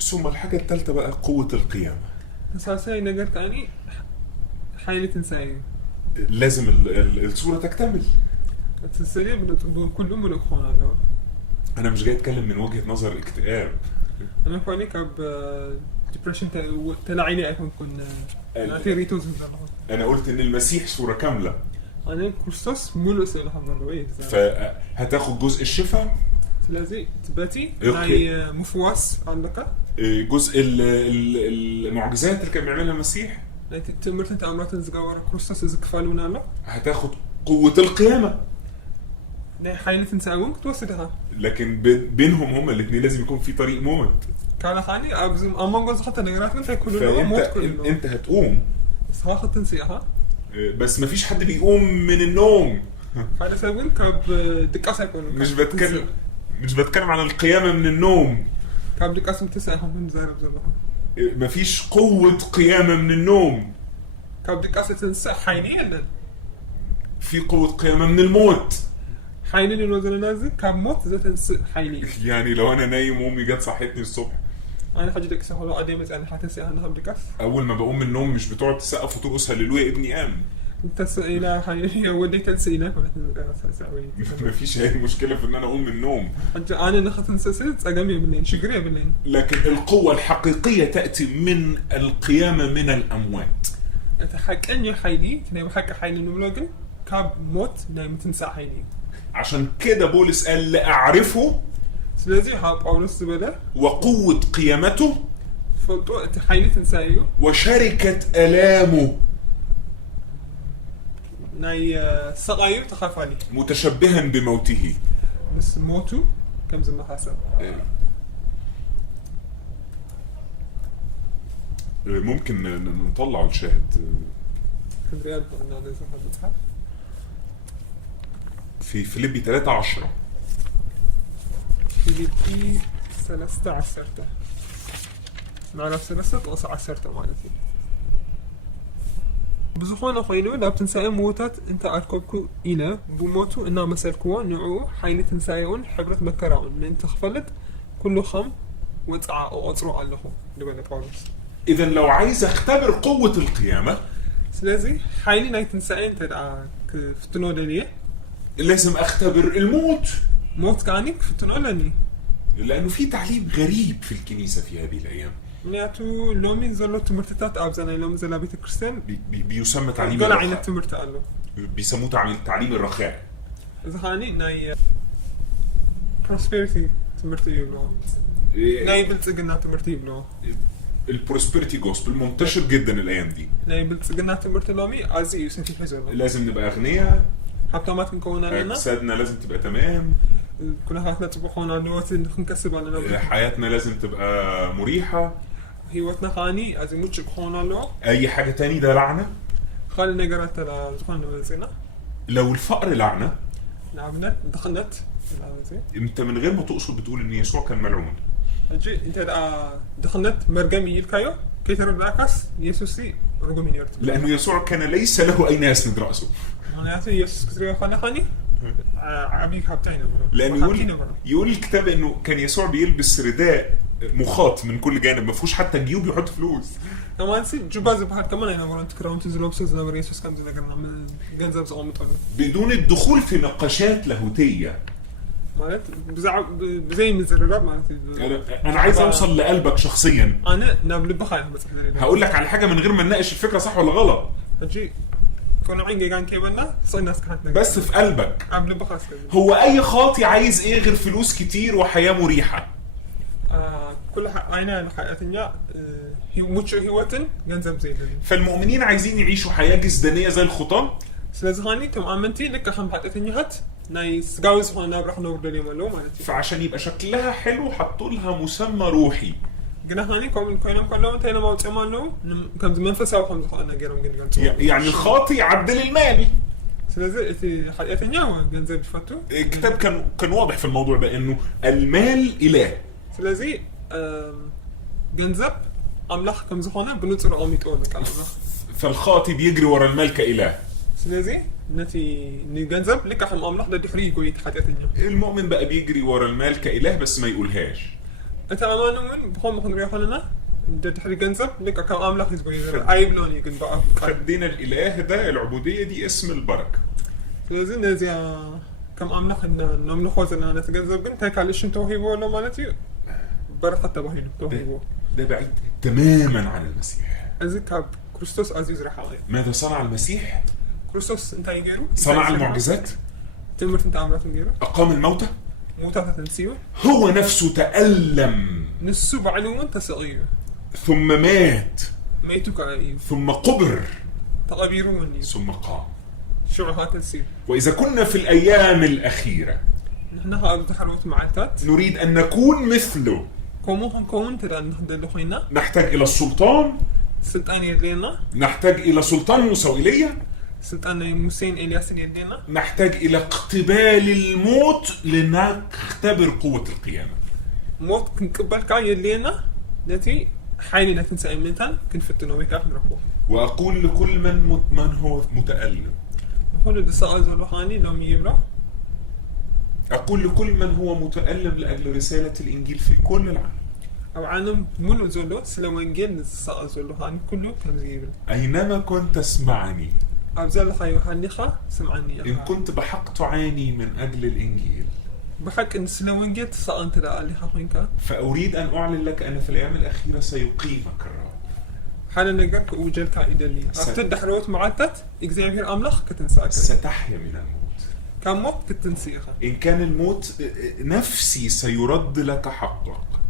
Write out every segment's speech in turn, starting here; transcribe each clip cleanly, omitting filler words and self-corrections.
ثم الحاجة الثالثة بقى قوة القيامة. أساسي نقدر كأني حيلة تنساي لازم الصورة تكتمل. تسلي بكل من إخوانا له. أنا مش جاي أتكلم من وجهة نظر اكتئاب. أنا فاني كاب depression تلاعيني أكون ناتي ريتوز مثلا. أنا قلت إن المسيح صورة كاملة. أنا كريستوس مولو سيل حمد الله. فهتاخد جزء الشفاء. لازم تباتي ناي مفواس عندك. جزء المعجزات اللي كان بيعملها المسيح. تمرت أنت أمرات الزجاورة كريستوس إذا كفالونا له. هتاخد قوة القيامة. ناي حيلة تنساهم توصلها. لكن بينهم هما الاثنين لازم يكون في طريق موت. كان خاني أبزم أما جوز حتى نجارات أنت كلنا موت كلنا. أنت هتقوم. بس هاخد تنسيها. بس مفيش حد بيقوم من النوم. هذا سبب كاب دكاسة يكون. مش بتكلم عن القيامة من النوم. كاب دكاسة تسعهم من زارب زلها. مفيش قوة قيامة من النوم. كاب دكاسة تنسى حيني ولا؟ في قوة قيامة من الموت. حيني اللي نزل نازل كاب موت ذات تنسى حيني. يعني لو أنا نايم وأمي جت صحتني الصبح. أنا حاجة دكاسة هلا قديمة يعني حتنسى أنا هم دكاس. أول ما بقوم من النوم مش بتقعد تسقف وترقص هللويا ابني قام. تسئلة حيني ودي تنسينا ولا تنسى. مفيش أي مشكلة في إن أنا أقوم من النوم. أنا نخت نسيت أجمع بالليل شجرية بالليل. لكن القوة الحقيقية تأتي من القيامة من الأموات. أتحكى حيني تنام حكى حيني نملوجن كاب موت نايم تنسى حيني. عشان كده بولس قال لأعرفه. سلازي حاب أولس بدأ. وقوة قيامته. فلتو حيني تنسايو. وشركة ألامه. ناي صغير تخافني. متشبها بموته. بس موتو كم زمان حسب. ممكن نطلع الشاهد. كبريال قلنا لازم هذا في فيليبي 13. فيليبي 13 نعرف 13 مالتي. بزخون خيلو لا بتنسى موتات انت اركبكو الى بموتو انا مسلكوا نعو حين تنسايون حبرة مكراون من تخفلت كل خم وطع او اطرو علىه دبل بولس. اذا لو عايز اختبر قوة القيامة سلازي حين ناي تنساين تدعى فتنو لنيه لازم اختبر الموت. موت كانك فتنو لنيه لانه في تعليم غريب في الكنيسة في هذه الايام. نياتو لومين زلو تمرتات ابزانا لوم زلا بيت كريستيان بيسمى تعليم الرخاء. عين التمرت قالو بيسموه تعليم الرخاء. زهاني ناي prosperity تمرتي يبلو ناي بلتقنا تمرتي يبلو. البروسبرتي جوسبل منتشر جدا الايام دي. ناي بلتقنا تمرتي لومي ازي يوسف في حزب. لازم نبقى اغنياء. حتى ما تكون لنا. اجسادنا لازم تبقى تمام. كل حياتنا تبقون على نوت نكسب على حياتنا لازم تبقى مريحة. هيوتنا خاني ازي موتش بخونا له. اي حاجة تاني ده لعنة. خلينا نقرأ ترى زخون بنزينا. لو الفقر لعنة. نعمنا دخلت. انت من غير ما تقصد بتقول ان يسوع كان ملعون. اجي انت دخلت مرقمي الكايو كي ترى العكس يسوسي رقمي يرتب. لانه يسوع كان ليس له اين يسند راسه. معناته يسوس كثير خاني عبيك هبتين. لانه يقول الكتاب انه كان يسوع بيلبس رداء مخاط من كل جانب ما فيهوش حتى جيوب يحط فلوس. كمان سي جباز بحال كمان انا قلت انت كراونت زلوبسز نبر يسوس كان زي نعمل جنزب صوم طول بدون الدخول في نقاشات لاهوتيه. مالت زي مزرقات مالتي. انا عايز اوصل لقلبك شخصيا. انا نابل بخايف بس هقول لك على حاجه من غير ما نناقش الفكره صح ولا غلط. اجي كنا عين كان كيبلنا صار الناس كانت بس في قلبك قبل بخاص. هو اي خاطي عايز ايه غير فلوس كتير وحياه مريحه. كل عينا حياتنا هي موتش هيوتن جنزب زي دي. فالمؤمنين عايزين يعيشوا حياه جسدانيه زي الخطاه. سلازغاني تم امنتي لك خم حياتنا هات نايس جاوز هنا راح نور اليوم لو مالتي. فعشان يبقى شكلها حلو حطوا لها مسمى روحي. جناهاني كلام انت هنا موت عمله كم منفسه وخم انا جرم يعني الخاطي عدل المال. سلازي حياتنا هو جنزب فتو. الكتاب كان واضح في الموضوع ده انه المال اله. سلازي جنزب املاح كم زخونه بنصر قوميت اول كلام. فالخاطي بيجري ورا المال كاله. سلازي نتي نجنزب لك هم املاح ده دحري كويت حياتنا. المؤمن بقى بيجري ورا المال كاله بس ما يقولهاش. أنت أمانة بخوم خنري خلنا تحري جنزب لك كم أملاك يزبون عيب لون يمكن بقى خدينا الإله ده، العبودية دي اسم البركة. لازم نزيا كم أملاك إن نملك خوزنا نتجنزب أنت كاليش توهيبه ولا مالتي بركة تبهيله توهيبه. ده بعيد تماما عن المسيح. أزيك كريستوس عزيز رحالي. ماذا صنع المسيح؟ كريستوس أنت يجيرو. صنع المعجزات. تمرت أنت عملت يجيرو. أقام الموتى. موتى تنسيه. هو نفسه تألم. نسوا بعلوم أنت صغير. ثم مات. ميتوا كأيب. ثم قبر. تقبيروني. ثم قام. شو هات نسيه. وإذا كنا في الأيام الأخيرة. نحن هذا حروت معتات. نريد أن نكون مثله. كون ترى نحن لخينا. نحتاج إلى السلطان. سلطان يدينا. نحتاج إلى سلطان موسى وإيليا. سلطان موسى إلياس يدينا. نحتاج إلى اقتبال الموت لنختبر قوة القيامة. موت كنقبل كا يدينا نتي حالي لا تنسى إمتى كنفتنوا بك نروحوا. وأقول لكل من هو متألم. نقول الدساء زلوحاني لم يبرأ. أقول لكل من هو متألم لأجل رسالة الإنجيل في كل العالم. أو عالم ملو زلو سلو إنجيل الدساء زلوحاني كله كان زيبرأ. أينما كنت تسمعني. أبزل خيو حنيخة سمعني. إن كنت بحق تعاني من أجل الإنجيل. بحق إن سلو إنجيل تساء أنت لا اللي حقينك. فأريد أن أعلن لك أن في الأيام الأخيرة سيقيمك الرب. حالا نجرك وجل كائدني. أفتد حروت معتت إجزاء أملاخ كتنساك. ستحيا من الموت. كم موت كتنسيخة. إن كان الموت نفسي سيرد لك حقك.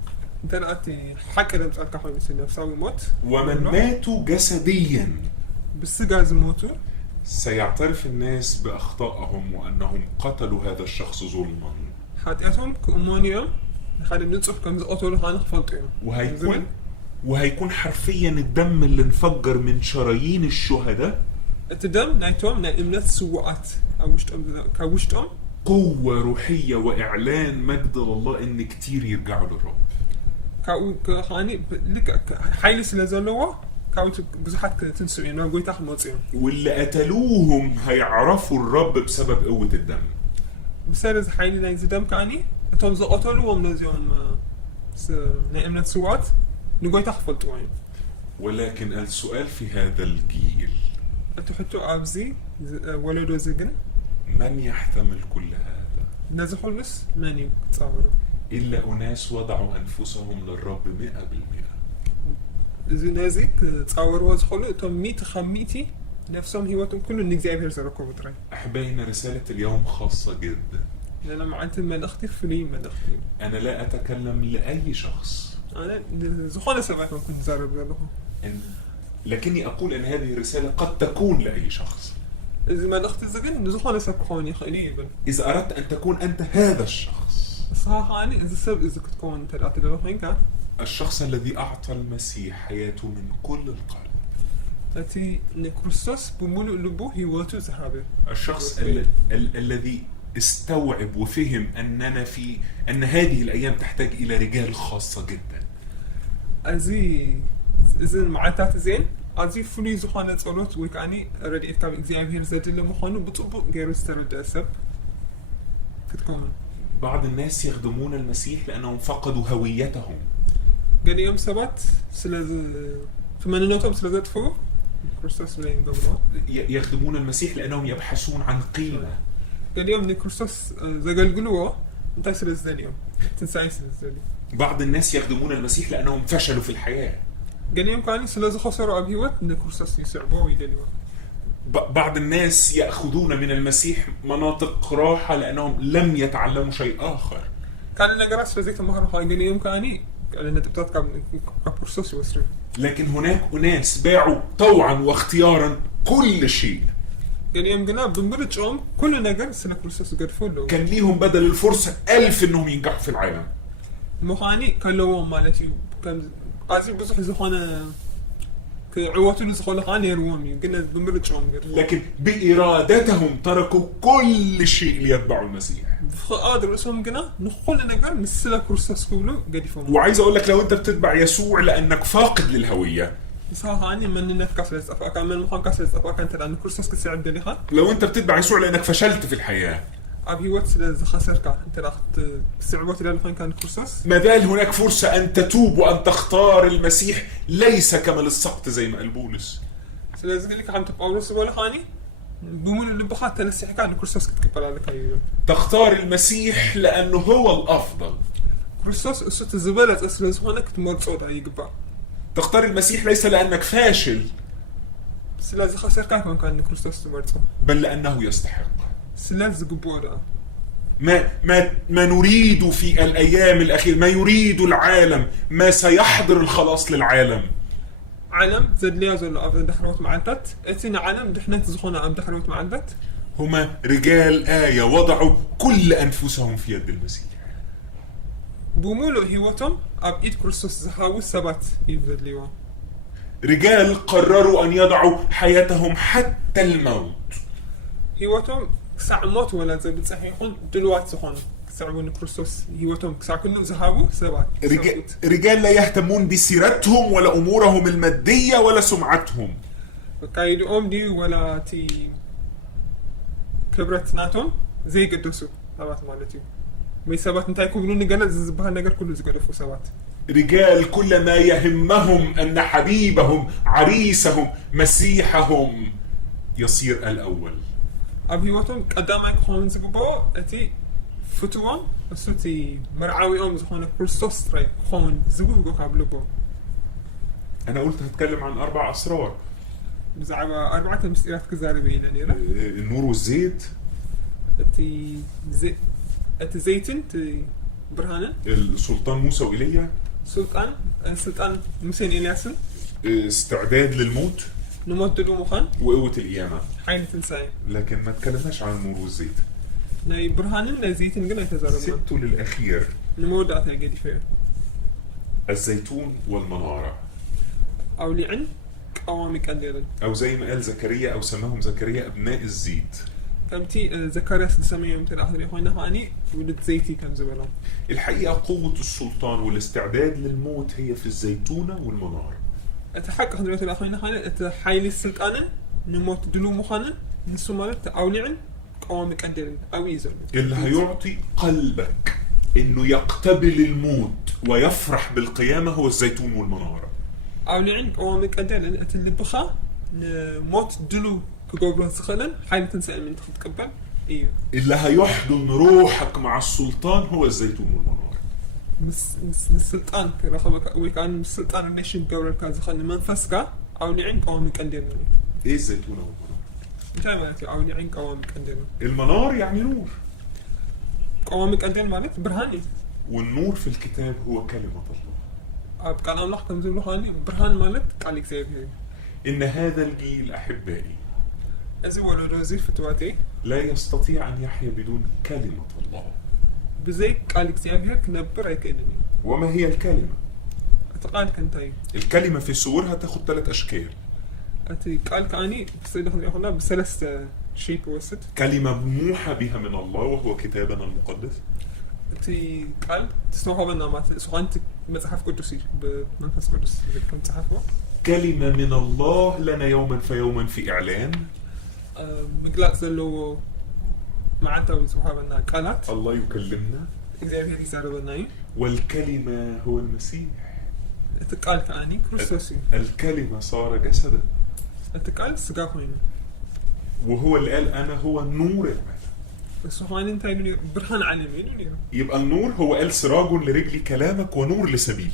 أنت رأتي حكي لم تسألك حوالي نفسه موت. ومن ماتوا جسديا. بس جاز موتوا. سيعترف الناس بأخطائهم وأنهم قتلوا هذا الشخص ظلما. حاتياتهم كأمونيا. خلي نتصف كم زقطوا له عن خفلتهم. وهيكون حرفيا الدم اللي انفجر من شرايين الشهداء. الدم نايتهم نايمنات سوءات. كوشتهم. قوة روحية وإعلان مجد الله إن كتير يرجعوا للرب. كخاني لك حيل سلازلوا. كاوت بزحت تنسوا يعني قوي تاخد موتين. واللي قتلوهم هيعرفوا الرب بسبب قوة الدم. بسرز حيل نايز دم كاني. توم زقطوا ومنزيهم نايمنات سوءات. نقول تخفلت وين. ولكن السؤال في هذا الجيل. تحطوا أبزي ولدوا زجن. من يحتمل كل هذا؟ نزحولس ماني تصوروا. إلا أناس وضعوا أنفسهم للرب 100%. إذا نازك تصوروا زحولوا توم 100 نفسهم هيوتهم كله نجزاء بيرزقوا بتري. أحبائنا رسالة اليوم خاصة جدا. أنا مع أنت ما نختلف في ما نختلف. أنا لا أتكلم لأي شخص. أنا زحولة سمعت ما كنت زارب له. لكني أقول أن هذه الرسالة قد تكون لأي شخص. إذا ما نختلف زين زحولة سبقوني خليبا. إذا أردت أن تكون أنت هذا الشخص. صح أنا إذا كنت تكون أنت الأعتداء له الشخص الذي أعطى المسيح حياته من كل القلب. أتي نكريستوس بملء لبه هيوته زهابه. الشخص الذي استوعب وفهم أن هذه الأيام تحتاج إلى رجال خاصة جدا. أزي إذا معتات زين أزي فلي زخانة صلوت ويكاني ردي إفتام إجزاء زاد اللي مخانه بطبق غير استرد أسب كتكون. بعض الناس يخدمون المسيح لأنهم فقدوا هويتهم. قال يوم سبت فمن نوتهم سلازات فوق كريستوس بلاين قبله. يخدمون المسيح لأنهم يبحثون عن قيمة. قال يوم كريستوس زقل قلوه أنت سلز اليوم تنسى سلز. بعض الناس يخدمون المسيح لأنهم فشلوا في الحياة. قال يوم كاني سلز خسروا أبيوت إن كريستوس يسعبوا ويدلوا. بعض الناس يأخذون من المسيح مناطق راحة لأنهم لم يتعلموا شيء آخر. كان لنا جراس فزيت مهرة قال يوم كاني قال إن تبتدأ كريستوس يوصل. لكن هناك أناس باعوا طوعا واختيارا كل شيء. قال يوم قلنا بنبرد شوم كل نجار سنة كريستوس قرفوا كان ليهم بدل الفرصة 1000 إنهم ينجحوا في العالم. مخاني كان لهم مالتي كان قاسي بصح زخانة كعواتهم زخانة خانة يرومي قلنا بنبرد شوم. لكن بإرادتهم تركوا كل شيء ليتبعوا المسيح. قادر اسمهم قلنا نخل نجار مسلا كريستوس كله قد يفهم. وعايز أقول لك لو أنت بتتبع يسوع لأنك فاقد للهوية. صح عني من نفكس للصفا كان من مخان كاس للصفا كانت لأن كريستوس كسر عبد الله. لو أنت بتتبع يسوع لأنك فشلت في الحياة. أبي واتس خسرك أنت لاخت استعبوت إلى الخين كان كورسوس. ما زال هناك فرصة أن تتوب وأن تختار المسيح ليس كما للسقط زي ما قال بولس. سلازم لك عم تبقى ولا خاني بمول اللي بخات تنسيح كان كورسوس كتقبل على كايو. تختار المسيح لأنه هو الأفضل. كورسوس أسوت الزبالة أسلز هناك تمر صوت على يقبع. تختار المسيح ليس لأنك فاشل، سلازم خسر كان كورسوس تمر صوت. بل لأنه يستحق. سلازم قبولا. ما نريد في الأيام الأخيرة، ما يريد العالم، ما سيحضر الخلاص للعالم. عالم زد ليازو لو أبدا دخلوت معدت أتينا عالم دحنت زخونا أم دخلوت معدت هما رجال آية وضعوا كل أنفسهم في يد المسيح. بمولو هيوتهم أب إيد كريستوس زهاو السبت يبزد ليوا. رجال قرروا أن يضعوا حياتهم حتى الموت. هيوتهم ساعة موت ولا زد صحيحون دلوقتي زخون ساعون كريستوس هيوتهم ساعة كله زهاو سبت. رجال لا يهتمون بسيرتهم ولا أمورهم المادية ولا سمعتهم. كايدو أم دي ولا تي كبرتناتهم زي قدسوا سبت مالتيو. ما يسبت انت يكونون نجنا زبها النجار كله زقدفوا سبت. رجال كل ما يهمهم أن حبيبهم عريسهم مسيحهم يصير الأول. أبي واتهم قدامك خون زقبوا أتي فتوان أسوتي مرعاوي أم زخون كريستوس ترى خون زقبوا قبله. أنا قلت هتكلم عن 4 أسرار. بزعبة 4 مسيرات كزاربين يعني لا. النور والزيت. أتي زيتن تي برهانة. السلطان موسى وإيليا. سلطان موسى إلياسن. استعداد للموت. نموت دلو مخان. وقوة القيامة. حين تنساي. لكن ما تكلمناش عن النور والزيت. ناي برهانين لا زيتن قلنا يتزاربون. سبته للأخير. نموت أتى قدي فيه. الزيتون والمنارة. أو لعن قوامي كنديرن. أو زي ما قال زكريا أو سماهم زكريا أبناء الزيت. كمتي زكرياس لسميهم ترى أخذ يخوينا هاني ولد زيتي كم زبلهم. الحقيقة قوة السلطان والاستعداد للموت هي في الزيتونة والمنارة. أتحقق أخذ يخوينا أخوينا هاني أتحايل السلطان نموت دلو مخانا نسوا مالت أولعن قوامي كنديرن أو يزول. اللي هيعطي قلبك إنه يقتبل الموت ويفرح بالقيامة هو الزيتون والمنارة. أولعن قوامي كنديرن أتلي بخا نموت دلو كقبل سخنا حاجة تنسى من تتقبل. إيوه. اللي هيحضن روحك مع السلطان هو الزيتون والمنارة. مس السلطان كرخبك ويكان السلطان النشين قبل كذا خلنا منفسك أو نعين قوامي كنديرن. إيه الزيتون والمنارة؟ متى مالتي أو نعين قوامي كنديرن. المنار يعني نور. قوامي كنديرن مالت برهاني. والنور في الكتاب هو كلمة الله. كان الله كم زلوا خاني برهان مالت قالك زي بهاي. إن هذا الجيل أحبائي أزي ولا روزي فتواتي لا يستطيع أن يحيا بدون كلمة الله. بزي قالك زي بهاي كنبر كأنني. وما هي الكلمة؟ أتقال كنتاي. الكلمة في صورها تأخذ 3 أشكال. أتي قالك أني بصيدخني أخونا بثلاث شيء وسط. كلمة موحى بها من الله وهو كتابنا المقدس. أتي قال تسمعوا بالنامات سوانت متحف قدسي بمنفس قدس كم تحفه. كلمة من الله لنا يوما فيوما في إعلان. مقلات زلو معناتها وصحابنا قالت. الله يكلمنا. إذا في رسالة والكلمة هو المسيح. أتقال كأني كريستوسي. الكلمة صار جسدا. أتقال سقاقين. وهو اللي قال أنا هو النور العالم. بس هو أنت يقولي برهان عالمين. يبقى النور هو قال سراج لرجلي كلامك ونور لسبيلي.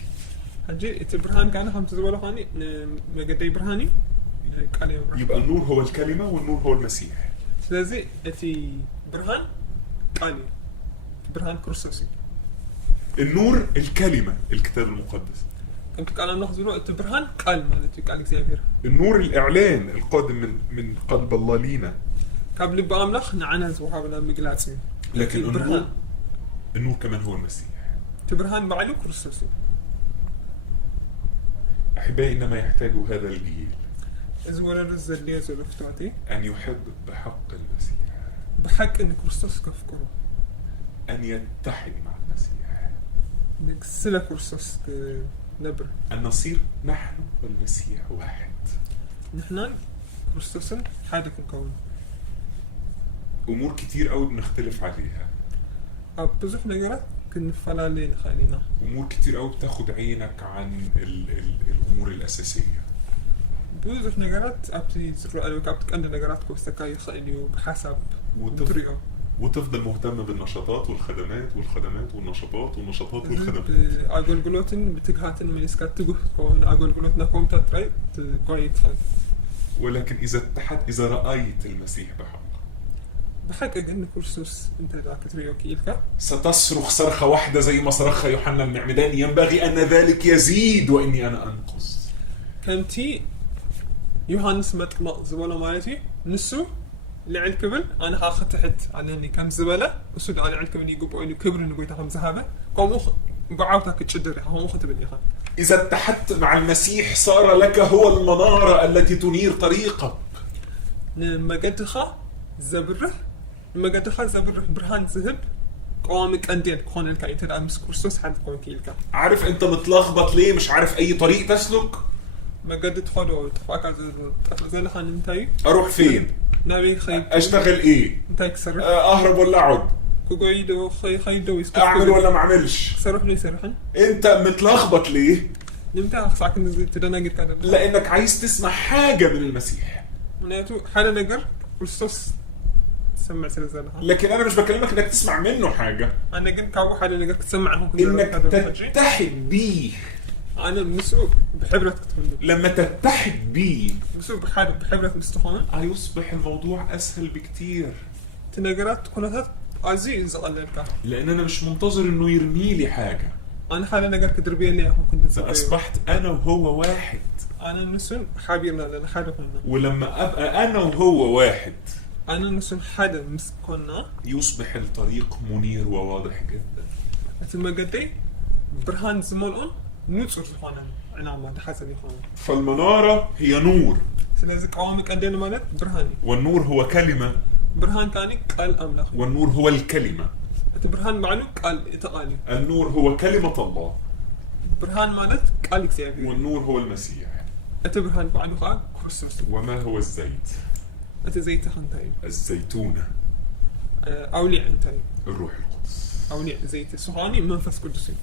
هجي إتبرهان كأنه 5 زوال خاني ما قدي برهاني. يبقى النور هو الكلمة والنور هو المسيح. لذي أتي برهان قالي برهان كريستوسي. النور الكلمة الكتاب المقدس. أنت قال نلاحظ إنه برهان قال مالتي قال زيفير. النور الإعلان القادم من قلب الله لينا. قبل بأملخ نعنز وحابنا مقلاتين. لكن النور كمان هو المسيح. تبرهان بعلو كريستوسي. أحبائي إنما يحتاج هذا الجيل. إذا ولا رزق لي زلفتاتي. أن يحب بحق المسيح. بحق إن كريستوس كفكره. أن يتحد مع المسيح. نكسل كريستوس نبر. أن نصير نحن والمسيح واحد. نحن كريستوس حادك الكون. امور كتير قوي بنختلف عليها، أب بزح نجارات كنفلالين خلينا امور كتير قوي بتاخد عينك عن الامور الاساسيه. بزح نجارات أبتي زرع لو كابت كأن نجارات كوستكاي خليني بحسب بطريقة وتفضل مهتم بالنشاطات والخدمات والخدمات والنشاطات والنشاطات والخدمات. أقولقلوتن بتجهاتن من إسكات تجه كون أقولقلوتنا كوم تطري تقايد خل. ولكن إذا رأيت المسيح بحق، بحق إن كورسوس أنت ذاك تريوكي إلك ستصرخ صرخة واحدة زي ما صرخ يوحنا المعمدان: ينبغي أن ذلك يزيد وإني أنا أنقص. كنتي يوحنس مطمق زبالة مالتي نسو لعل كبل أنا هاخد تحت على إني كان زبالة وسود على على كبل يجيبوا إنه كبر إنه قوي تهم زهابة قوم بعوتك تشدر هم أخذ بني خان. إذا اتحدت مع المسيح صار لك هو المنارة التي تنير طريقك. لما قد خا زبره لما قد خا زبره برهان ذهب قوامك أندين كون لك أنت الأمس كورسوس حد كون كيلك. عارف أنت متلخبط ليه؟ مش عارف أي طريق تسلك؟ ما قد تدخلوا تفاكر زي اللي خان انتي أروح فين؟ نبي خيب أشتغل إيه؟ انتي كسر أهرب ولا أقعد؟ كوجيدو خيدو يسكت أعمل ولا ما أعملش؟ سرح لي سرحن أنت متلخبط ليه؟ نمت أخسعك إن تدنا قد كذا لأنك عايز تسمع حاجة من المسيح. مناتو حالا نجر والصوص تسمع سلسلة. لكن أنا مش بكلمك إنك تسمع منه حاجة، أنا قلت كابو حالا نجر تسمعهم إنك تتحد بيه. أنا مسؤول بحبرة كتب لما تتحد بيه مسؤول بحبرة مستخونة هيصبح الموضوع أسهل بكتير. تنجرات كلها عزيز قللك لأن أنا مش منتظر إنه يرمي لي حاجة. أنا حالا نجر كدربية ليه كنت فأصبحت أنا وهو واحد. أنا مسؤول حبيبنا لأن حدا كنا. ولما أبقى أنا وهو واحد أنا مسؤول حدا مسكنا يصبح الطريق منير وواضح جدا. ثم قدي برهان زملون نوصل زخانا أنا ما حسب يخانا. فالمنارة هي نور. سلازك قوامك عندنا مالت برهاني. والنور هو كلمة. برهان كاني قال أملاخ. والنور هو الكلمة. برهان معنو قال إتقالي. النور هو كلمة الله. برهان مالت قال إكسيابي. والنور هو المسيح. برهان معنو قال كرسوس. وما هو الزيت؟ زيت خنتاي. الزيتونة. أولي أنتاي. الروح القدس. أولي زيت سخاني منفس قدسي.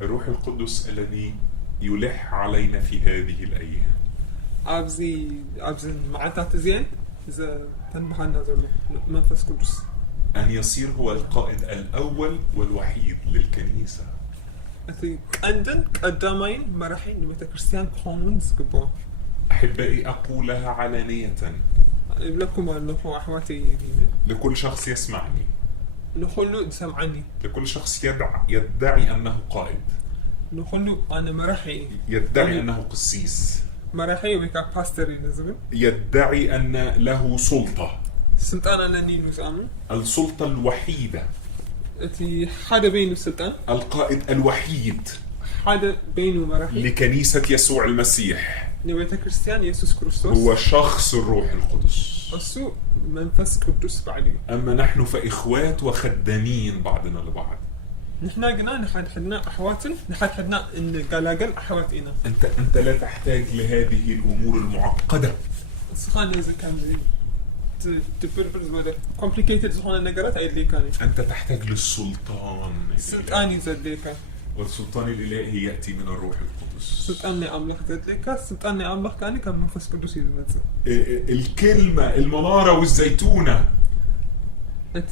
الروح القدس الذي يلح علينا في هذه الأيام. أبزي معتات زين إذا تنبحنا زلو منفس قدس. أن يصير هو القائد الأول والوحيد للكنيسة. عندن قدامين مرحين لمتى كريستيان كومونز قبوا. أحبائي أقولها علانية لكم أنه أحواتي لكل شخص يسمعني، نخلو سمعني، لكل شخص يدعي أنه قائد، نخلو أنا مرحي، يدعي أنه قسيس، مرحي ويكا باستري نزبن، يدعي أن له سلطة. سلطان أنا نيلو سامن السلطة الوحيدة. أتي حدا بينه السلطان. القائد الوحيد. حدا بينه مرحي. لكنيسة يسوع المسيح. نبيت كريستيان يسوع كريستوس. هو شخص الروح القدس. السوء منفس قدس بعدي. أما نحن فإخوات وخدامين بعضنا لبعض. نحن قلنا نحن حدنا أحواتنا، نحن حدنا إن قلاقل أحواتنا. أنت لا تحتاج لهذه الأمور المعقدة. سخان إذا كان تبرز ولا complicated سخان النجارات أي اللي كانت. أنت تحتاج للسلطان. سلطاني زاد ليك. والسلطان الإلهي يأتي من الروح القدس. سلطاني أملاك زاد ليك، سلطاني أملاك كاني كان منفس قدس يزمت. الكلمة المنارة والزيتونة.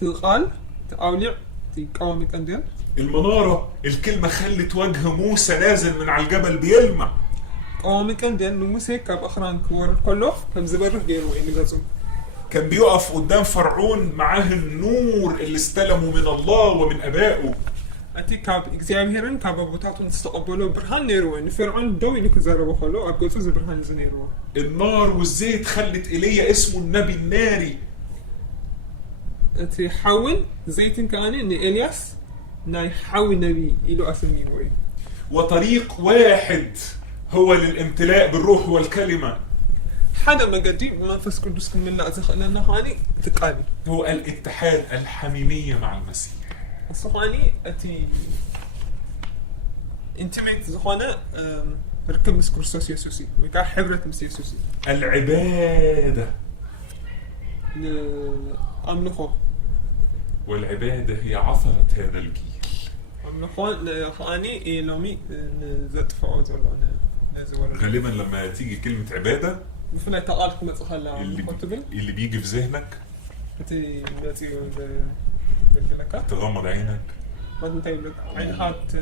تقال تأولع تقومك أنديل. المنارة الكلمة خلت وجه موسى نازل من على الجبل بيلمع. قومك أنديل موسى كاب أخران كور كله كم زبره جيرو إني جزم. كان بيقف قدام فرعون معاه النور اللي استلمه من الله ومن أبائه. أتي كاب إكزامهرن كاب أبوتاتون استقبلوا برهان نيرو إن فرعون دوي لك زاربو خلو أبوتوز برهان زنيرو. النار والزيت خلت إيليا اسمه النبي الناري. أتي حاول زيتن كأني إن إلياس ناي حاول نبي إلو أسميه وين. وطريق واحد هو للامتلاء بالروح والكلمة. حدا ما قدي منفس قدس من الله لأن هاني تقالي. هو الاتحاد الحميمية مع المسيح. الصخاني أتي انتميت زخانة ركب مس كريستوس يسوسي ويقع حبرة مس يسوسي. العبادة. أملخو والعبادة هي عثرة هذا الجيل. أملخو خاني إيه لومي زت فعوز ولا غالبا لما تيجي كلمة عبادة مثل تقالك ما تخلى اللي بيجي في ذهنك تي تغمض عينك ما تنتهي عين حات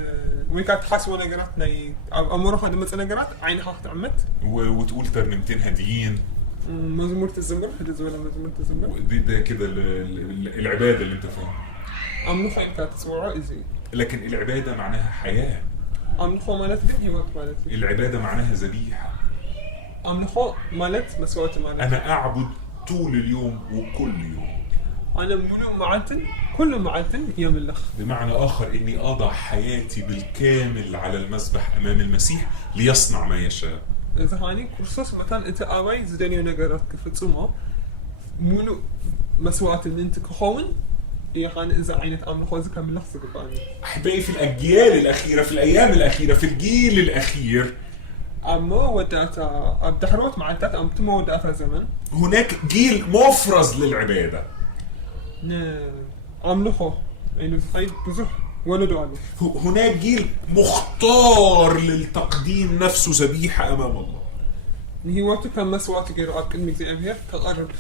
ويكات حاسوا نجرات ناي أمره هذا مثلا نجرات عين حات عمت وتقول ترنيمتين هاديين. مزمور الزمر حدث ولا مزمور الزمر ده كده العبادة اللي انت فاهم. أملخو إنك تسمعه إزاي. لكن العبادة معناها حياة. أملخو مالت بيه وقت مالت. العبادة معناها ذبيحة. أملخو مالت مسوات مالت. أنا أعبد طول اليوم وكل يوم. أنا ملو معتن كل معتن يملخ. بمعنى آخر إني أضع حياتي بالكامل على المذبح أمام المسيح ليصنع ما يشاء. إذا هاني كورسوس مثلا أنت أواي زدني نجارات كيف تصومه ملو مسوات إن أنت كخون يعني إذا عينت أملخو إذا كان ملخ زقباني. أحبائي في الأجيال الأخيرة في الأيام الأخيرة في الجيل الأخير أما وداتا أبدحروت مع التات أم تمو وداتا زمن هناك جيل مفرز للعبادة. أملخو يعني خير بزح ولدوا عليه. هناك جيل مختار للتقديم نفسه ذبيحة أمام الله. هي وقت كان مسوات غير أكل ميزي أمير تقرب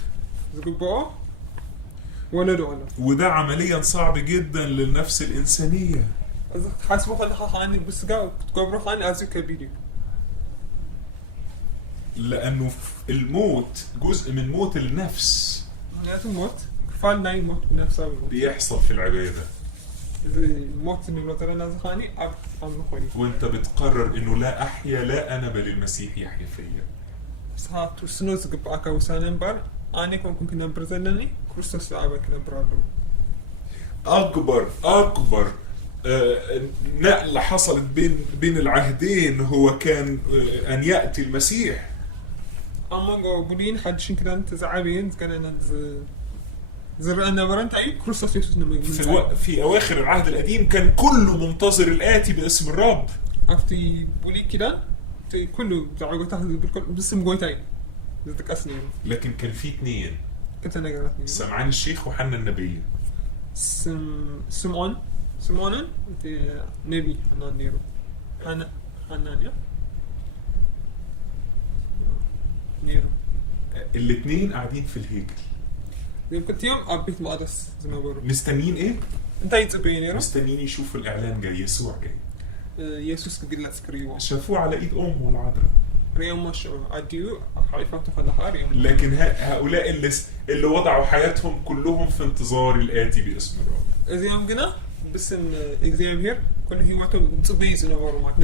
زقبوه ولدوا عليه. وده عمليا صعب جدا للنفس الإنسانية. إذا تحسبوا خلها خاني بسجا تقبروا خاني أزي كبيري. لأنه الموت جزء من موت النفس. يعني الموت كفال ناي موت نفسه بيحصل في العبادة. الموت اللي بلطرنا نازخاني أم خوني. وأنت بتقرر إنه لا أحيا لا أنا بل المسيح يحيا فيا. ساعات وسنوز قبعك وسانن بار أنا كنت نمبر زلني كريستوس لعبك نمبر أكبر نقلة حصلت بين العهدين هو كان أن يأتي المسيح. أما قولين حد شين كده أنت زعبين كان زرقنا برانت أي كريستوس يسوس نمي. في أواخر العهد القديم كان كله منتظر الآتي باسم الرب. أفتي بولي كده كله زعقوا تحت باسم قويتاي زدك أسنين. لكن كان في اثنين. كنت أنا قرأتني. سمعان الشيخ وحنا النبي. سمعان في نبي حنان نيرو حنانيا نيرو. الاثنين قاعدين في الهيكل. يمكن يوم أبيت مقدس زي ما بقولوا. مستنيين إيه؟ أنت يتبين نيرو. مستنيين يشوفوا الإعلان جاي يسوع جاي. يسوع قبل لا تكريوه. شافوه على إيد أمه العذراء. ريوم مش أديو حيفاتوا خلها ريوم. لكن هؤلاء اللي وضعوا حياتهم كلهم في انتظار الآتي باسم الرب. إذا يوم جنا باسم إكزامير كل هيواتهم تبيز نورو معك.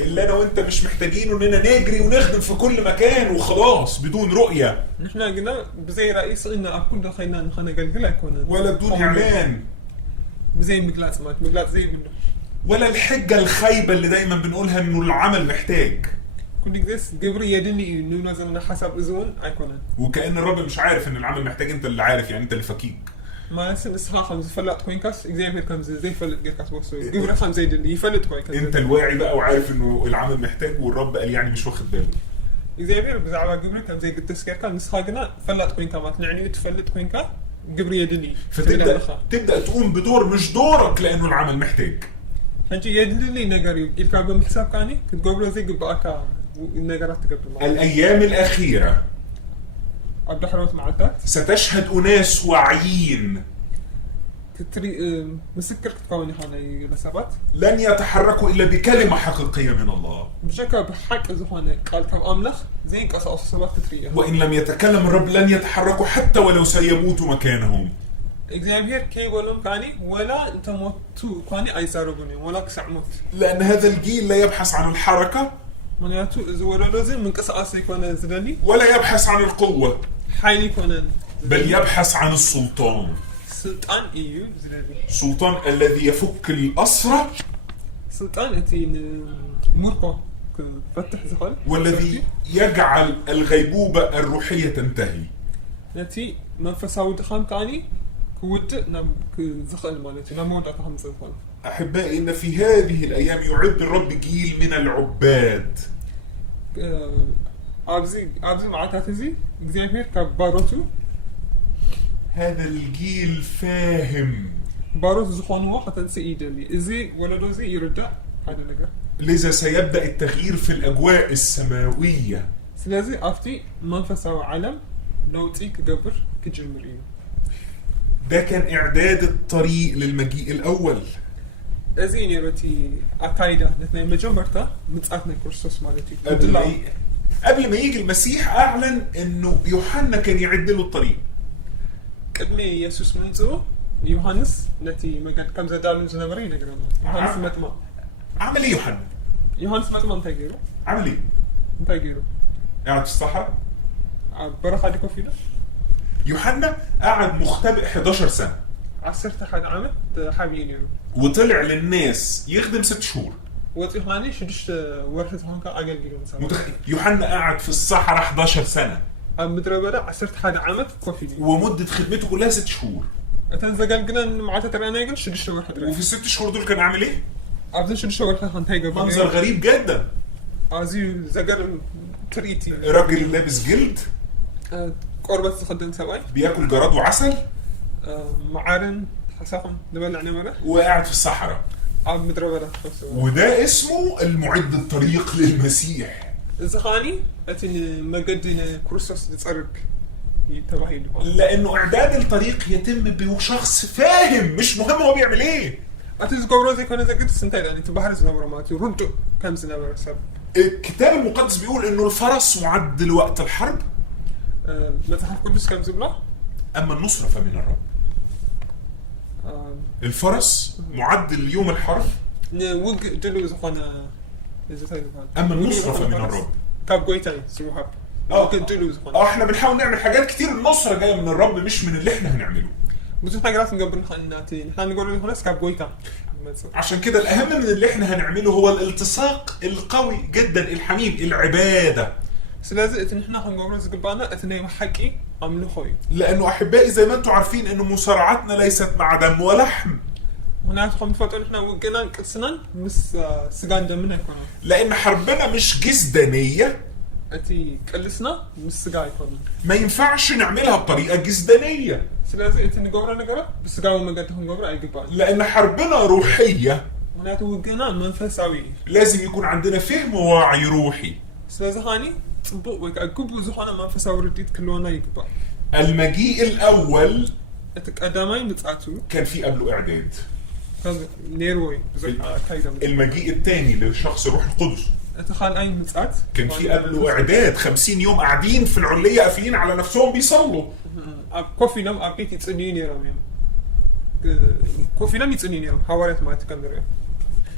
اللي أنا وأنت مش محتاجينه إننا نجري ونخدم في كل مكان وخلاص بدون رؤية. نحنا قلنا بزي رئيس قلنا أكون دخلنا نخنا قلقلا كنا. ولا بدون إعلان. بزي مقلاس مات مقلاس زي منه. ولا الحجة الخايبة اللي دايما بنقولها إنه العمل محتاج. كل جلس جبري يدني إنه نزلنا حسب إذون أيقونة. وكأن الرب مش عارف إن العمل محتاج، أنت اللي عارف، يعني أنت اللي فكيك. ما اسم إسحاق خمس فلت كوينكاس إكزامير كم زي فلت جيكاس بوسوي. جبري خمس زي اللي يفلت كوينكاس. أنت الواعي بقى وعارف إنه العمل محتاج، والرب قال يعني مش واخد باله. إكزامير بزعوا جبري كم زي قلت سكر كم إسحاقنا فلت كوينكا ما تنعني تفلت كوينكا جبري يدني. فتبدأ تقوم بدور مش دورك لأنه العمل محتاج. هنجي يدلي نجاري الكابل حساب كاني كنت قبل زي قبعك النجارات قبل. الأيام الأخيرة عبد حروت معتات ستشهد أناس واعيين تري مسكر كتكوني هوني لسبات لن يتحركوا إلا بكلمة حقيقية من الله. بشكل بحق زهوني قال كم أملخ زي قصص سبات تريه. وإن لم يتكلم الرب لن يتحركوا حتى ولو سيموتوا مكانهم. إكزامير كي يقولون كاني ولا أنت موتوا كاني أي سارقوني ولا كسع موت. لأن هذا الجيل لا يبحث عن الحركة منياتو زولا لازم من قصص يكون زلالي ولا يبحث عن القوة حيل يكون بل يبحث عن السلطان. سلطان إيو زلالي. سلطان الذي يفك الأسرة. سلطان أنتي مرقة فتح زخال. والذي يجعل الغيبوبة الروحية تنتهي. نتي منفساو دخان تاني كود نم كزخال مالتي نمود أكهم زخال. أحبائي إن في هذه الأيام يعد الرب جيل من العباد. أبزي معتاتزي إكزامير كباروتو هذا الجيل فاهم، باروت زخونوا حتى سيدلي إزي ولدو زي يرجع هذا نجر. لذا سيبدأ التغيير في الأجواء السماوية. سلازي أفتي منفسه عالم لو تيك جبر كجمرين. ده كان إعداد الطريق للمجيء الأول. أزيني رتي أكايدا نتنين مجمرتا متأثني كورسوس مالتي. قبل ما يجي المسيح أعلن إنه يوحنا كان يعد له الطريق. قدمي يسوس منزو يوحنس التي ما قد كم زدالو زنبرين يقولون. يوحنس متما. عمل إيه يوحنا؟ يوحنس متما انتاجيرو. عمل إيه؟ انتاجيرو. قاعد في الصحراء؟ برا خالي كوفينا. يوحنا قعد مختبئ 11 سنة. عصرت حد عامل حابين يرو. وطلع للناس يخدم 6 شهور. وتيحاني شدشت ورثت هونك أجل جيرون. يوحنا قعد في الصحراء 11 سنة. مدربة عصرت حد عامل كوفينا. ومدة خدمته كلها 6 شهور. أتنزل قلنا معته ترى أنا يقول شدشت ورثت. وفي ال6 شهور دول كان عامل إيه؟ أبدا شدشت ورثت هنتايجا. منظر غريب جدا. عزيز زجر تريتي. راجل لابس جلد. قربة تخدم سواي. بياكل جراد وعسل. معارن حساهم دبل مرة. وقاعد في الصحراء. مدربة. وده اسمه المعد الطريق للمسيح. زخاني أتني ما قدنا كورسوس تصرق يتوهيد. لأنه إعداد الطريق يتم بشخص فاهم، مش مهم هو بيعمل إيه. أتيز قبره زي كنا زي كده سنتين يعني تبحر زنبرة ماتي ردوا كم زنبرة سب. الكتاب المقدس بيقول إنه الفرس معد لوقت الحرب. متحف قدس كم زبلة. أما النصرة فمن الرب. الفرس معد ليوم الحرب. وق جلو زخانة. أما النصرة فمن الرب. كاب قويتين سروها. جلو زخانة. إحنا بنحاول نعمل حاجات كتير، النصرة جاية من الرب مش من اللي إحنا هنعمله. بس إحنا قرأت قبل نحن نقول له خلاص كاب قويتين. عشان كده الأهم من اللي إحنا هنعمله هو الالتصاق القوي جدا الحميم، العبادة. سلازم نحن هنقول زقبانا أثنين حكي عملوا خوي. لأنه أحبائي زي ما أنتم عارفين إنه مصارعتنا ليست مع دم ولحم. هناك خم فترة إحنا وقنا كسنان مس سجان دمنا يكونوا. لأن حربنا مش جسدانية. أتي كلسنا مس سجاي يكونوا. ما ينفعش نعملها بطريقة جسدانية. سلازم أنت نقرأ بس قالوا ما قدهم نقرأ أي قبان. لأن حربنا روحية. هناك وقنا منفساوي. لازم يكون عندنا فهم ووعي روحي. سلازم هاني تبوق وكأكبر زخانة منفساوي رديت كلونا يقبان. المجيء الأول أدمين متعتو كان في قبله إعداد. هذا نيروي. المجيء الثاني لشخص الروح القدس. أتخيل أي متعت. كان في قبله إعداد 50 يوم قاعدين في العلية قافلين على نفسهم بيصلوا. كوفي نم أبيتي تصنيني رامين. كوفي نم يتصنيني رام حوارات ما تكمل.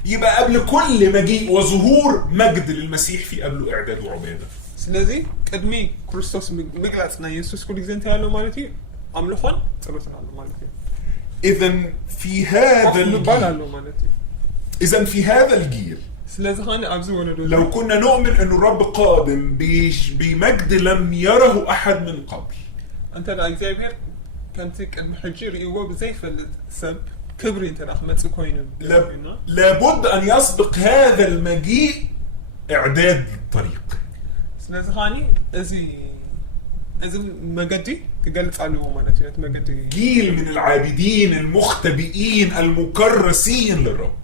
يبقى قبل كل مجيء وظهور مجد للمسيح في قبله إعداد وعبادة. سلازي قدمي كريستوس مجلسنا يسوس كل زين تعالوا مالتي عملوا خون صرت تعالوا مالتي. إذن في هذا الجيل سلازي هاني أبزو ولا لو كنا نؤمن إنه الرب قادم بمجد لم يره أحد من قبل. أنت الأجزاء كانت المحجير يوب زي فالسب كبري أنت الأحمد سكوينه. لابد أن يسبق هذا المجيء إعداد الطريق. سلازي هاني أزي مجدي تقلت عليهم مالتي مجدي. جيل من العابدين المختبئين المكرسين للرب.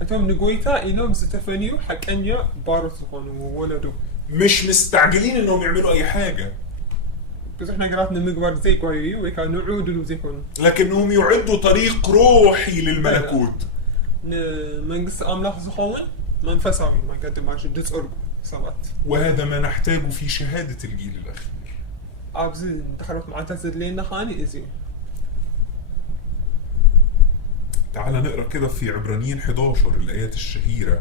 أنتم نقويتا إنهم ستفنيوا حق أنيا بارثون وولدوا. مش مستعجلين إنهم يعملوا أي حاجة. بس إحنا قرأتنا مقبار زي كويي وكانوا نعودوا زي كون. لكنهم يعدوا طريق روحي للملكوت. من قصة أملاح زخون من فسامي ما قدم عشان دس أرجو صلات. وهذا ما نحتاجه في شهادة الجيل الأخير. أبزين تحرك مع تزد لنا خاني إزي. تعال نقرأ كده في عبرانيين 11 الآيات الشهيرة.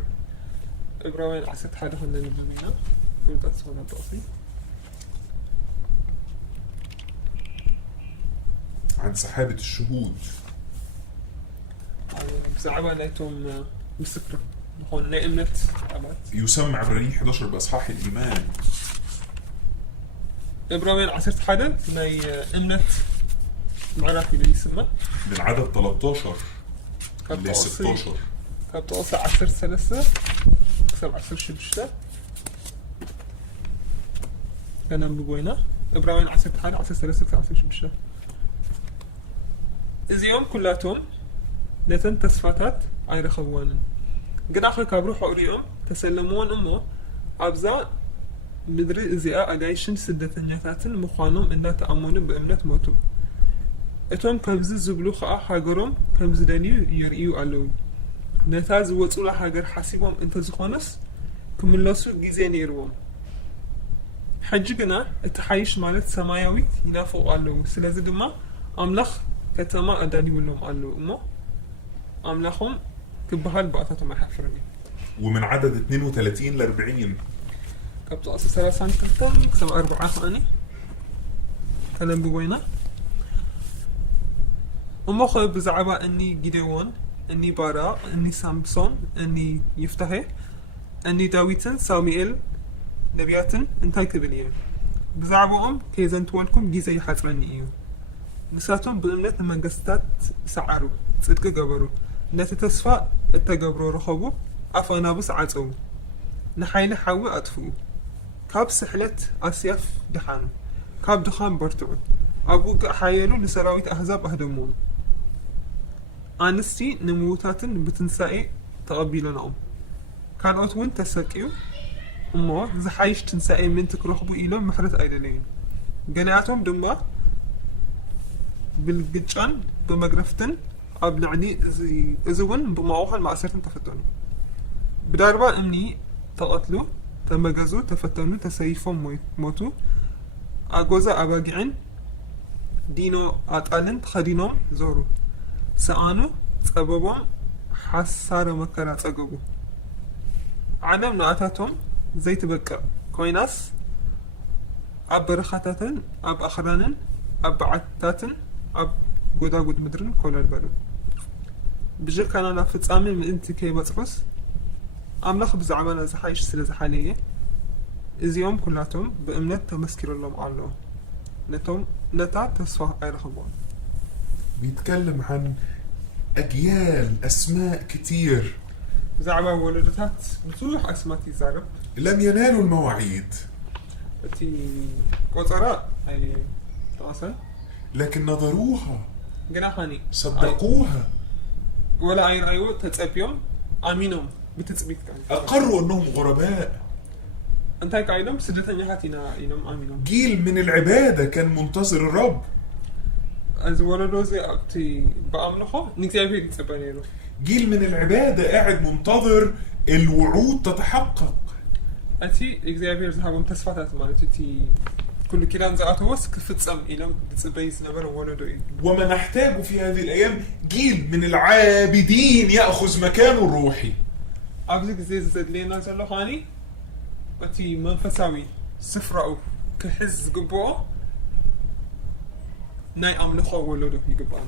عبرانيين عسد حدا خلنا نبدأ نبدأ سونا التقصي. عن سحابة الشهود. بزعبا ليتهم مسكرة. نقول نائمة عباد. يسمى عبرانيين 11 بأصحاح الإيمان. عبرانيين عسد حدا ناي إمنة معرفة اللي يسمى. من عدد 13 ل 16. كبتوصل 10 ثلاثة. كسب 10 شبشة. كنا بقوينا. عبرانيين عسد حدا 10 ثلاثة كسب 10 شبشة. እዚኦም ኩላቶም ነተን ተስፋታት ኣይረኸብዋንን ግን ኣኸ ካብ ሩሑቕ ሪኦም ተሰለምዎን እሞ ኣብዛ ምድሪ እዚኣ ኣጋይሽን ስደተኛታትን ምዃኖም እናተኣመኑ ብእምነት ሞቱ እቶም ከምዚ ዝብሉ ከዓ ሃገሮም ከም ዝደልዩ ይርእዩ ኣለዉ ነታ ዝወፁላ ሃገር ሓሲቦም እንተዝኾነስ ክምለሱ ግዜ ነይርዎም ሕጂ ግና እቲ ሓይሽ ማለት ሰማያዊት ይናፍቑ ኣለዉ ስለዚ ድማ ኣምላኽ ከተማ ኣዳልይብሎም ኣለዉ እሞ أملاخهم كبهال بقطتهم حفرني ومن عدد 32 ل 40 كبتو أصل 3 كتر كسب 4 خاني كلام بوينا وما خو بزعبة إني جديون إني باراء إني سامسون إني يفتحي إني داويتن ساميل نبياتن انتاي كبنيه بزعبهم كيزن تولكم جيزي حفرني إيو نساتهم بأمنات المنقستات سعروا صدق قبروا نتي تسفى التقبرو رخبو أفانا بس عطو نحايل حاوي أطفو كاب سحلت أسياف دحانو كاب دخان برتعو أبوك حايلو لسراويت أحزاب أهدمون أنستي نموتاتن بتنسائي تقبيلناهم كان أتون تسكيو أما زحايش تنسائي من تكرخبو إلو محرت أيدلين قناعتهم دما بالقجان بمقرفتن أبلعني إذن بمعوها المعسرة تفتنوا بداربا إني تقتلوا تمجزوا تفتنوا تسيفهم موتوا أجوزا أباجعين دينو أتقلن خدينهم زوروا سأنو سببهم حسارة مكرات أجوبوا عدم نعتاتهم زي تبكى كويناس أب برخاتاتن أب أخرانن أب عتاتن أب قدا قد مدرن كل البلد بجر كان أنا في تعامل من أنت كي بتحس أملاخ بزعمنا زحايش سلة حالية إزيهم كلاتهم بأمنة تمسكر الله الله نتهم نتع تصفى أي رخبان بيتكلم عن أجيال أسماء كتير زعما ولدتات بصلح أسماء تزارب لم ينالوا المواعيد تي قطراء يعني تواصل لكن نظروها جناحاني صدقوها ولا أي رأيو تتسبيهم آمينهم بتثبيت كان أقروا أنهم غرباء أنت هيك عيدهم سدتني هاتينا إنهم آمينهم جيل من العبادة كان منتظر الرب از ولدو زي أكتي بأمنخو نكتب فيه تسبانيرو جيل من العبادة قاعد منتظر الوعود تتحقق أتي إكزابير زهابهم تسفاتات مالتي تي كل كلام زعته وس كفتسم إلهم بتسبيز نبر ولدو إيه وما نحتاجه في هذه الأيام جيل من العابدين يأخذ مكانه الروحي أبزك زي زد لينا زلو خاني أتي منفساوي سفرة كحز قبوه ناي أملخو ولدو يقبان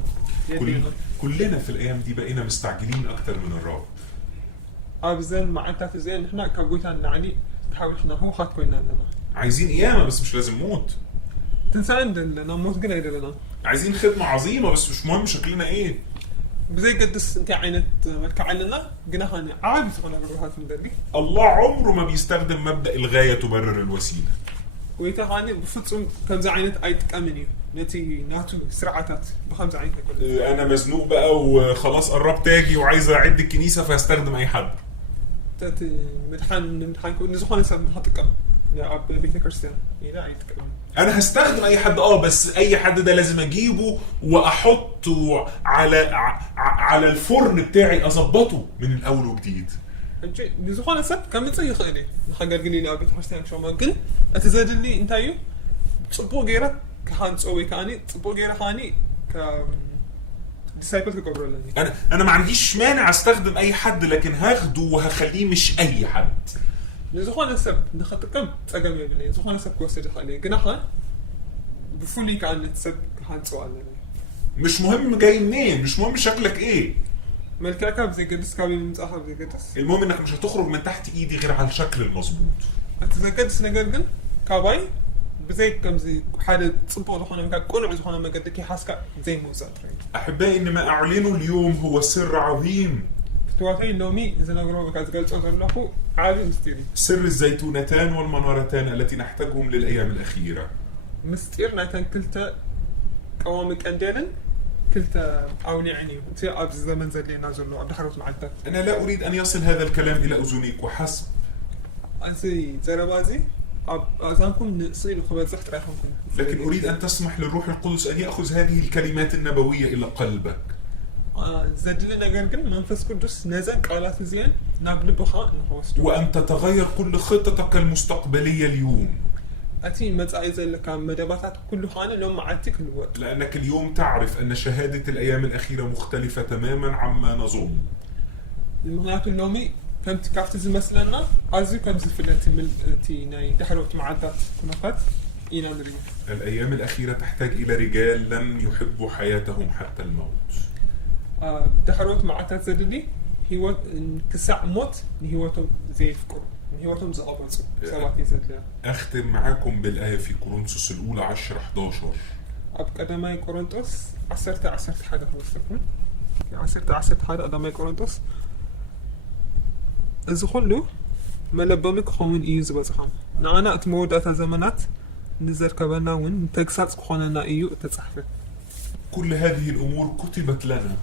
كلنا في الأيام دي بقينا مستعجلين أكتر من الرب أبزن مع أنت زين إحنا كقويتنا نعلي نحاول إحنا هو خات كوينا لنا عايزين قيامة بس مش لازم موت تنسان لنا موت قنا لنا عايزين خدمة عظيمة بس مش مهم شكلنا إيه بزي قدس أنت عينت ملك علنا قنا هاني عادي تقول بروحات من دربي الله عمره ما بيستخدم مبدأ الغاية تبرر الوسيلة ويتا هاني بفتهم كم زعينت أيتك أمني نتي ناتو سرعتات بخمس عينت كل أنا مزنوق بقى وخلاص قربت أجي وعايز أعد الكنيسة فهستخدم أي حد تاتي مدحان كل نزخون يسمى محطك يا أب بيت كريستيان إلى أيتك أنا هستخدم أي حد بس أي حد ده لازم أجيبه وأحطه على الفرن بتاعي أظبطه من الأول وجديد نزخون يسمى كم تسوي خيري حاجة قليل يا بيت كريستيان شو ما قل أتزاد لي أنتايو تصبو غيرك كهان تسوي كاني تصبو غيرك خاني ك ديسايبل كقبر لني أنا ما عنديش مانع أستخدم أي حد لكن هاخده وهخليه مش أي حد نزخون السب نخطكم تقام يبني نزخون السب كوسر خليه جناحه بفولي كان السب كهان سؤال لني مش مهم جاي منين مش مهم شكلك إيه ملكاكا بزي قدس كابي متأخر بزي قدس المهم إنك مش هتخرج من تحت إيدي غير على الشكل المظبوط أتزي قدس نقرقن كاباي بزي كم زي حالة صبوا لخونا مكان قنع زخونا مقدكي حاسكا زي موزات أحبائي إن ما أعلنه اليوم هو سر عظيم فتواتي اللومي إذا نقرأ بكاز قلت أنظر له عالي مستيري سر الزيتونتان والمنارتان التي نحتاجهم للأيام الأخيرة مستير نايتان كلتا قوامك أنديرن كلتا أولعني أنت أب الزمن زلي نازل له دحروت معدات أنا لا أريد أن يصل هذا الكلام إلى أذنيك وحسب. أزي زربازي أزانكم نصير خبازة تراهم. لكن أريد أن تسمح للروح القدس أن يأخذ هذه الكلمات النبوية إلى قلبك. زدلنا قال منفس قدس نزل قالات زين نقل بخاء نحوست. وأن تتغير كل خططك المستقبلية اليوم. أتي متى زي لك مدبات كل خانة لو معتك الوقت. لأنك اليوم تعرف أن شهادة الأيام الأخيرة مختلفة تماما عما نظن. المغنيات اللومي كم تكافتز مثلا عزيز كم زفلت التي ناي دحروت معدات كنفات إلى الريم. الأيام الأخيرة تحتاج إلى رجال لن يحبوا حياتهم حتى الموت. دحروت معدات زدلي هو كسع موت هوتهم زي فكر هوتهم زقابنسو سواتي زدلها. أختم معاكم بالآية في كورنثوس الأولى 10-11. قدماي كورنثوس 10 حاجة هو السكون 10 حاجة قدماي كورنثوس إذا كله ملبمك خمن إيو زبزهم نعنا أتمودات زمانات نزل كبرنا ون تكسات خوننا إيو تتصحف. كل هذه الأمور كتبت لنا.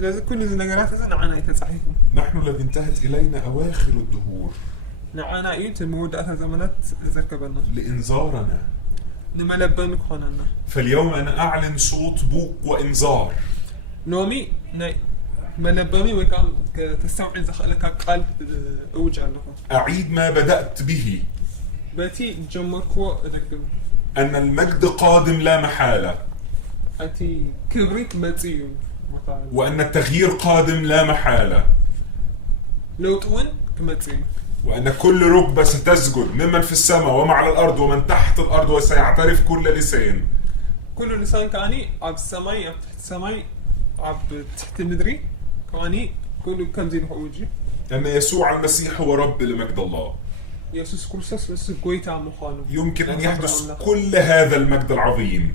لازم كل زنجرات إذا نعنا يتصحف. نحن الذي انتهت إلينا أواخر الدهور. نعنا إيو تمودات زمانات نزل كبرنا. لإنذارنا. نملبمك خوننا. فاليوم أنا أعلن صوت بوق وإنذار. نومي ملبمي وكان تستوعب لك قال أوجع له. أعيد ما بدأت به. باتي جمركو أذكر. أن المجد قادم لا محالة. أتي كبريت ماتيو. وأن التغيير قادم لا محالة. لو تون كماتيو. وأن كل ركبة ستسجد ممن في السماء ومن على الأرض ومن تحت الأرض وسيعترف كل لسان. كل لسان كاني عب السماء عب تحت السماء عب تحت المدري كاني كل كم زين حوجي. أن يسوع المسيح هو رب لمجد الله. يسوع كرسس بس قويت عم خانو. يمكن أن يحدث كل هذا المجد العظيم.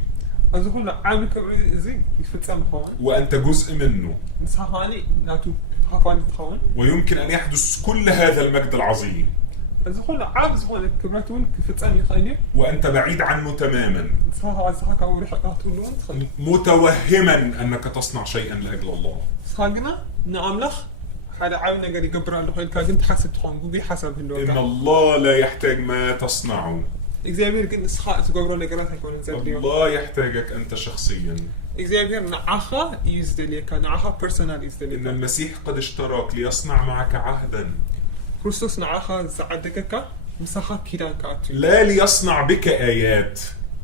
أقول لا عامل كبير زين يفتح خان. وأنت جزء منه. مسحاني ناتو حقاني تخان. ويمكن أن يحدث كل هذا المجد العظيم. أقول لا عابز خان كبرتون كفتاني خاني. وأنت بعيد عنه تماما. مسحها عزحك أو رحلات ولون تخان. متوهما أنك تصنع شيئا لأجل الله. ساقنا نعملخ. هذا عامل قال يقبر على الخيل كاجن تحسب تخان قوي حسب هالوقت. إن الله لا يحتاج ما تصنعه. إكزابير قلنا إسخاء تقبرون نقرات هيكون إنسان. الله يحتاجك أنت شخصيا. إكزابير نعاخا يزدليك نعاخا بيرسونال يزدليك. إن المسيح قد اشتراك ليصنع معك عهدا. كريستوس نعاخا زعدك مسخا كيدان كاتي. لا ليصنع بك آيات.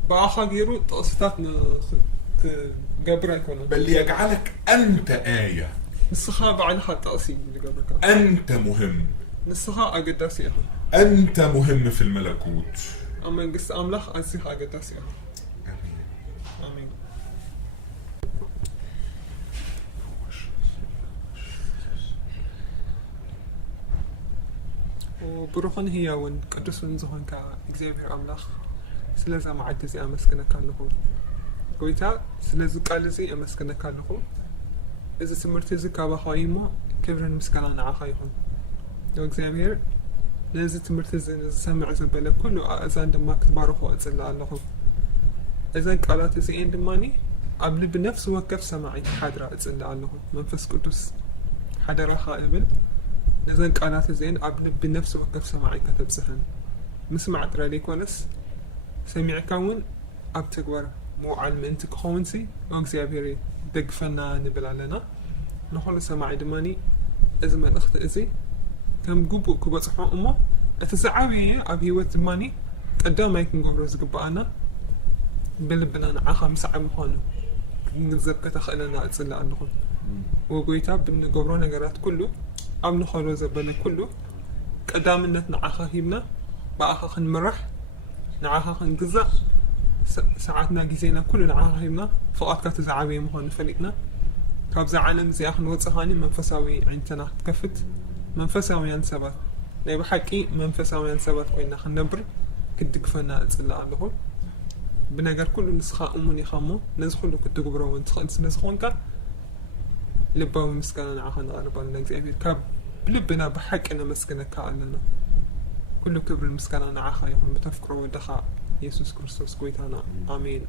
بآخا غيرو تقصتاتنا قبر يكون. بل ليجعلك أنت آية. نسخا بعدها تقصيم اللي قبرك. أنت مهم. نسخا أقداسيها. أنت مهم في الملكوت. أما نقص أملاخ أنسيها أقداسيها. آمين. وبروحن هي ون قدس ونزهن كإكزابير أملاخ سلازا معد زي أمسكنا كالنخو قويتا سلازو قال زي أمسكنا كالنخو إذا سمرت زي كابا خايمو كبرن مسكنا نعاخا يخون لو إكزابير نازل تمرت زي سمع زبالة كله أزان دماك تبارخو أتسلع اللخو أزان قالات زي إن دماني قبل بنفس وكف سماعي حادرة أتسلع اللخو منفس قدس حادرة خائبل نزن قناة زين قبل بنفس وقف سماعي كتب سهن مسمع تراليك ونس سميع كون أبتكبر مو علم انت كونسي وإكزابيري دقفنا نبل علينا نحول سماعي دماني إذا ما الأخت إزي كم قبو كبصحو أمه أتسعابي أبي هو دماني قدام ما يكون قبرو زقبانا بلبنا نعاها مسعب مخانو نزل كتخلنا أتسلع النخل وقويتا بن قبرو نقرات كله أم نخلو زبنا كله قدام النت نعاها هيبنا بآخا خنمرح نعاها خنقزع ساعتنا جزينا كل نعاها هيبنا فقط كتزعابي مخانو فلقنا كابز عالم زي أخن وصحاني منفساوي عينتنا تكفت منفساوي ينسبت لا بحكي منفساوي ينسبت وإننا خنبر كدقفنا أتسلع اللهو بنقر كل نسخاء أموني خامو نزخلو كتقبرو نسخونك لباو مسكنا نعاها نغربا نقزي كاب بلبنا بحق أنا مسكنا كألنا كل كبر المسكنا نعاها يقوم بتفكروا ودخاء يسوس كريستوس كويتانا آمين.